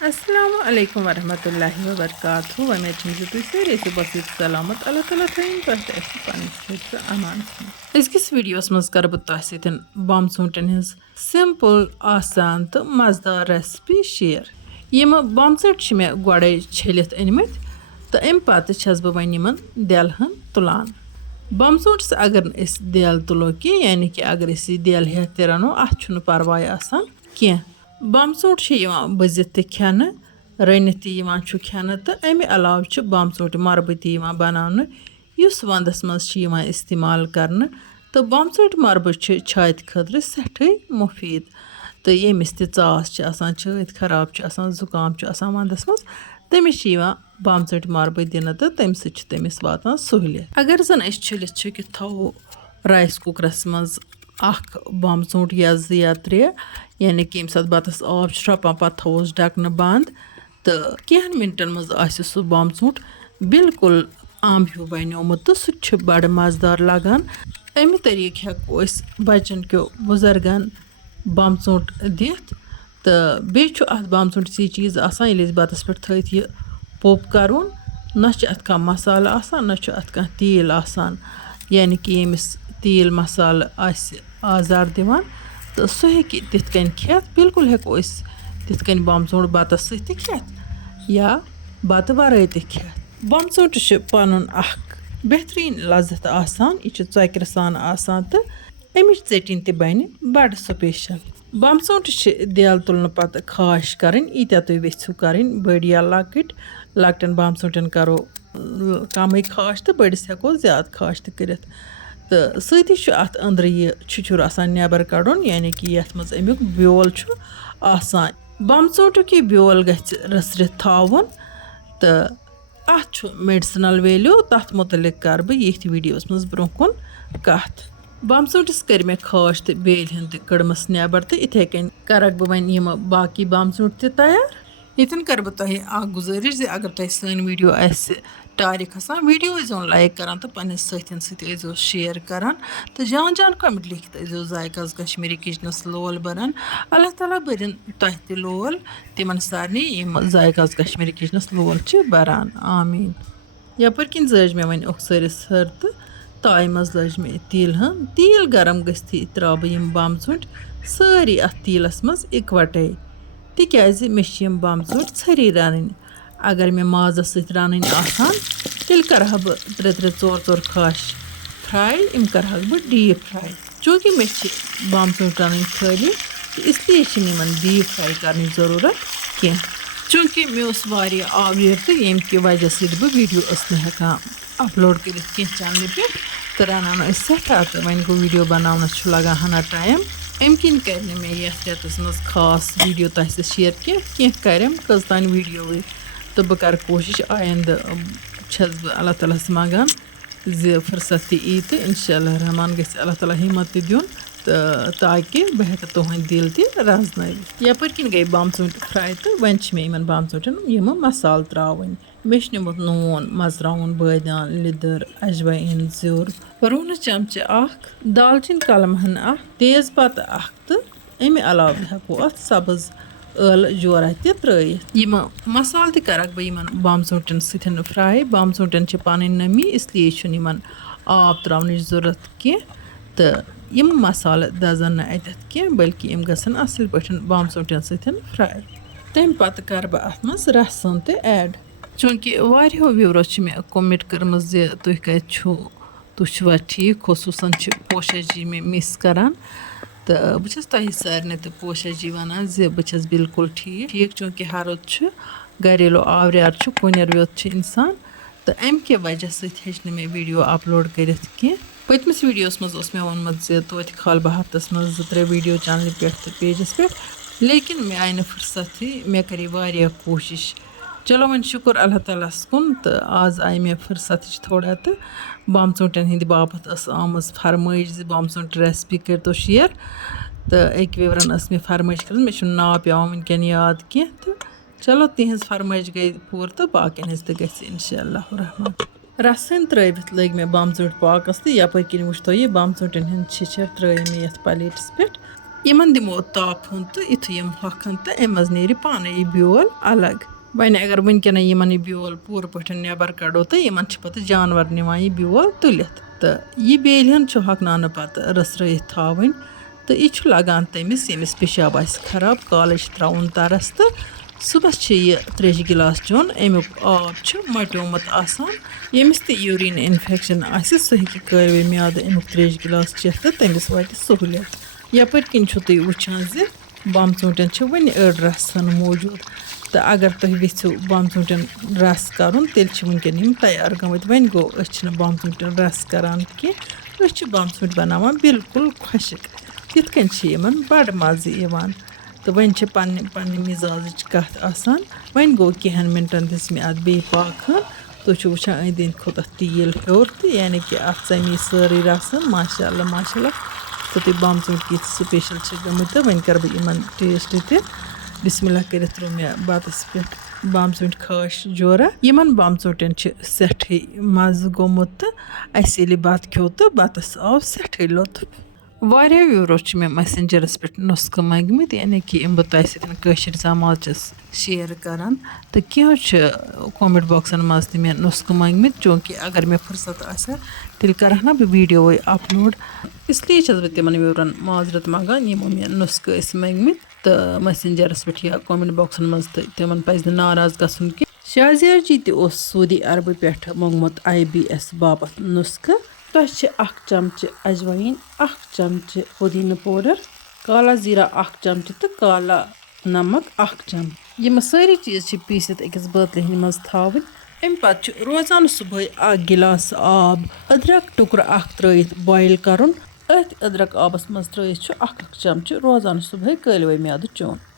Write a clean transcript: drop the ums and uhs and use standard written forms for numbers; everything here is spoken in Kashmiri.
अस्सलाम वालेकुम वरहमतुल्लाहि वबरकातुहू उम्मीद छम ज तुम सारे बसित सलामत अल्लाह ताला थैन तुह पन्नस अमान अजकिस वीडियोस मज कर बह तुह सतन बम ऊँटन हज सिंपल आसान तो मज़ेदार रेसिपी शेयर। यम बम ऊँट मे गोड़े छलित अनमत तो अम पत छस बह वन दिल हन तुलान। बम ऊँटस अगर दिल तुलो कि यानी कि अगर दिल हेत ते रनो अत परवाय आसान कह। बम ऊँट बजित खेन रनित खेन तो अमे अलाव बम ऊँट मरबह बनाने वंदस मज इस्तेमाल कर। तो बम ऊँट मरबह छात खतर सठे मुफीद तो यमिस ास छात खराब जुकाम वंदस मज तमिस बम ऊँट मरबह दिन तो तम तमिस वातान सहूलियत। अगर जन छलित छुकित थो राइस कुकरस मज बम ऊँट या 2 या 3 यानी कि यम बतस आब श्रपान पे थोस ढकन बंद तो कहन मिनटन मज सह बम ऊँट बिल्कुल आम हूँ बनोमुत तो सह बड़ मज़ेदार लगान। अमि तरीक हेको बचन क्यों बुजुर्गन बम ऊँट दिथ तो बे बम ऊँट चीज़ ये बतस पे थत यह पोप कर न अत कह मसाल न अत तेल यानी कि यमिस तेल मसाल आजार दिवान तो सह हेकि तिथ कन खेत बिल्कुल हेको तिथ कन बम ऊँट बतस सह खेत या बत वराई ते खेत। बम ऊँट पन बेहतरीन लज़त आसान यह चौकर सान आसान तो अमिच चटन ते बन बड़ स्पेशल। बम ऊँट दिल तुलन पत खाश कर ईत्या तुम वेो कर बड़ या लकट लकटन बम ऊँटन करो कम खाश तो बड़िस हेको ज्यादा खाश कर तो सती अत अंदर यह छुचुर नबर कड़न यानी कि ये मज अमुक ब्योल आसान। बम ऊँटुक यह ब्योल गछ रसरित थावन तो अत मेडिसिनल वैल्यू तथ मुतलिक कर बह ये वीडियोस मज ब्रोह कुन कथ। बम ऊँटस कर मे खाश तो बेल हन कड़मस नबर तो इथे कन करक बह वन बाकी बम ऊँट ते तैयार। यन कर बह तुह गुजारिश अगर तुह सन वीडियो टारि खसान वीडियो जो लाइक करान तो पन्निस साथियन सो शेयर करान तो जान जान कमेंट लिखित जो जायकाज कश्मीरी किचनस लोल बरन अल्लाह ताला बरन तुह ते लोल तिमन सारनी जायकाज कश्मीरी किचनस लोल बरान आमीन। यपर किन जज मे वन उखसरिस हर तो ताय मज लज मे तेल गरम गस्थि त्रा बह बम ऊँट सारी अत तेलस मज इकवटे तिक्याज मे बम ऊँट छरी रन अगर मे माजस सत रन तेल कर बह 3-4 खाश फ्राई इम कर बह डीप फ्राई चूँकि मे बम ऊँट रन खाली इसलिए डीप फ्राई करने जरूरत कह चूँकि मे आवेर तो यम कि वजह से बह वीडियो हेकान अपलोड कर चैनल पे तो रनान सठा तो वन गो वीडियो बनानस लगान हना टाइम अम किन कर मे ये रेतस मज खास वीडियो तह शेयर कह करम कज तान वीडियो तो बह कर कोशिश आयंद छस बह अल्लाह ताला मंगान फुर्सत ती तो इंशाअल्लाह रहमान गस अल्लाह ताला हिम्मत दिन तो ताकि बह हेक तुहद दिल तह रजन यपर किन गई बम ऊँट फ्राई तो वन मे इन बम ऊँटन मसाल त्रावन मे नमुत नून मर्चावन बादान लिदर अजवाइन ज़्योर रूहन चमचे दालचीन कलम हन तेज पत्ता तो अमे अलाव हेको अत सब्ज ٲल जोरा ते त्रयित यम मसाल ते करक बह बम ऊँटन सतन फ्राई बम ऊँटन पन नमी इसलिए छुन आब त्रावन जरूरत कह तो यम मसाल दजन अत कह बल्कि यम गसन असल पे बम ऊँटन सतन फ्राई तम पत कर बह अत मज रसन ते ऐड चूँकि वारियो व्यूरो मे कमेंट कर्म तुह कत तुवा ठीक खसूसन पोशा जी मे मिस करान तो बस तुह सारे तो पोशा जी वन बस बिल्कुल ठीक चूँकि हरुद घरेलू आवरियार कुनर व्योत इंसान तो अमि वजह से मे वीडियो अपलोड कर पतमिस वीडियोस मज मे वोनमुत तो खाल बह हफ्तस मज 2-3 वीडियो चैनल पे तो पेजस पे लेकिन मे आई फुर्सत मे करे वारिया कोशिश चलो वन शुक्र अल्लाह तालास कुन तो आज आई मे फुर्सत थोड़ा तो बम ऊँटन हंद बापत आमज फरमाइश बम ऊँट रेसिपी कर तो शेयर तो एक वेवरन मे फरमाइश कर मे नाव पे वनकन याद कह तो चलो तिहज फरमाइश गई पूर तो बाकिन तो गि इंशाअल्लाह रहमान रसन त्रवित लग मे बम ऊँट पाकस तो यपर किन वो बम ऊँटन हंद छिचर त्र मे ये प्लेटस पे یِمن دِمو تاپھُن تہٕ یُتھُے یِم ہۄکھن تہٕ اَمہِ منٛز نیرِ پانَے یہِ بیول الگ. وۄنۍ اگر وٕنکٮ۪نَے یِمن یہِ بیول پوٗرٕ پٲٹھۍ نٮ۪بر کَڑو تہٕ یِمن چھِ پَتہٕ جانور نِوان یہِ بیول تُلِتھ تہٕ یہِ بیلہِ ہن چھُ ہۄکھناونہٕ پَتہٕ رٔژھرٲیِتھ تھاوٕنۍ تہٕ یہِ چھُ لگان تٔمِس ییٚمِس پِشاب آسہِ خراب کالے چھِ ترٛاوُن تَرَس تہٕ صُبحس چھِ یہِ ترٛیشہِ گِلاس چیوٚن. اَمیُک آب چھُ مۄٹیومُت آسان. ییٚمِس تہِ یوٗریٖن اِنفٮ۪کشَن آسہِ سُہ ہیٚکہِ کٲروِ میادٕ اَمیُک ترٛیشہِ گِلاس چٮ۪تھ تہٕ تٔمِس واتہِ سہوٗلیت. یَپٲرۍ کِنۍ چھُو تُہۍ وٕچھان زِ بَمہٕ ژوٗنٛٹھٮ۪ن چھِ وٕنہِ أڑۍ رَس ہن موٗجوٗد تہٕ اگر تُہۍ ویٚژھِو بَمہٕ ژوٗنٛٹھٮ۪ن رَس کَرُن تیٚلہِ چھِ وٕنکٮ۪ن یِم تیار گٔمٕتۍ. وۄنۍ گوٚو أسۍ چھِنہٕ بَمہٕ ژوٗنٛٹھٮ۪ن رَس کَران کینٛہہ أسۍ چھِ بَمہٕ ژوٗنٛٹھۍ بَناوان بِلکُل خۄشِک. تِتھ کٔنۍ چھِ یِمَن بَڑٕ مَزٕ یِوان تہٕ وۄنۍ چھِ پنٛنہِ مِزازٕچ کَتھ آسان. وۄنۍ گوٚو کینٛہَن مِنٹَن دِژ مےٚ اَتھ بیٚیہِ پاکہٕ تُہۍ چھِو وٕچھان أنٛدۍ أنٛدۍ کھوٚت اَتھ تیٖل ہیوٚر تہٕ یعنی کہِ اَتھ ژَمی سٲرٕے رَسَن ماشاء اللہ ماشاء اللہ. تہٕ تُہۍ بَمہٕ ژوٗنٛٹھۍ کِتھ سٕپیشَل چھِ گٔمٕتۍ تہٕ وۄنۍ کَرٕ بہٕ یِمَن ٹیسٹ تہِ. بِسمہِ اللہ کٔرِتھ ترٛوو مےٚ بَتَس پٮ۪ٹھ بَمہٕ ژوٗنٛٹھۍ کھٲج جورہ. یِمَن بَمہٕ ژوٗنٛٹھٮ۪ن چھِ سٮ۪ٹھٕے مَزٕ گوٚمُت تہٕ اَسہِ ییٚلہِ بَتہٕ کھیوٚو تہٕ بَتَس آو سٮ۪ٹھٕے لُطف. واریاہ وِیورو چھِ مےٚ میسنجَرَس پٮ۪ٹھ نُسخہٕ منٛگمٕتۍ یعنی کہِ یِم بہٕ تۄہہِ سۭتۍ کٲشِر زمال چھَس شِیَر کَران تہٕ کینٛہہ چھِ کومٮ۪نٛٹ بۄکسَن منٛز تہِ مےٚ نُسخہٕ منٛگمٕتۍ چوٗنٛکہِ اگر مےٚ فُرصت آسہِ ہا تیٚلہِ کَرٕ ہا بہٕ ویٖڈیووٕے اَپلوڈ. اِسلیے چھَس بہٕ تِمَن وِیورَن معذرت منٛگان یِمو مےٚ نُسخہٕ ٲسۍ منٛگمٕتۍ تہٕ میسنجَرَس پٮ۪ٹھ یا کومٮ۪نٛٹ بۄکسَن منٛز تہٕ تِمَن پَزِ نہٕ ناراض گژھُن کینٛہہ. شازِیا جی تہِ اوس سعوٗدی عربہٕ پٮ۪ٹھ موٚنٛگمُت IBS باپَتھ نُسخہٕ. تۄہہِ چھِ 1 چمچہٕ اجوایِن 1 چمچہٕ پُدیٖنہٕ پوڈَر کالا زیٖرا 1 چمچہٕ تہٕ کالا نمک 1 چمچہٕ. یِم سٲری چیٖز چھِ پیٖسِتھ أکِس بٲتلہِ ہِنٛدِ منٛز تھاوٕنۍ. اَمہِ پَتہٕ چھُ روزانہٕ صُبحٲے 1 گِلاس آب أدرَک ٹُکرٕ 1 ترٛٲیِتھ بویِل کَرُن. أتھۍ أدرَک آبَس منٛز ترٛٲیِتھ چھُ 1 چمچہٕ روزانہٕ صُبحٲے کٲلوَے میادٕ چیوٚن.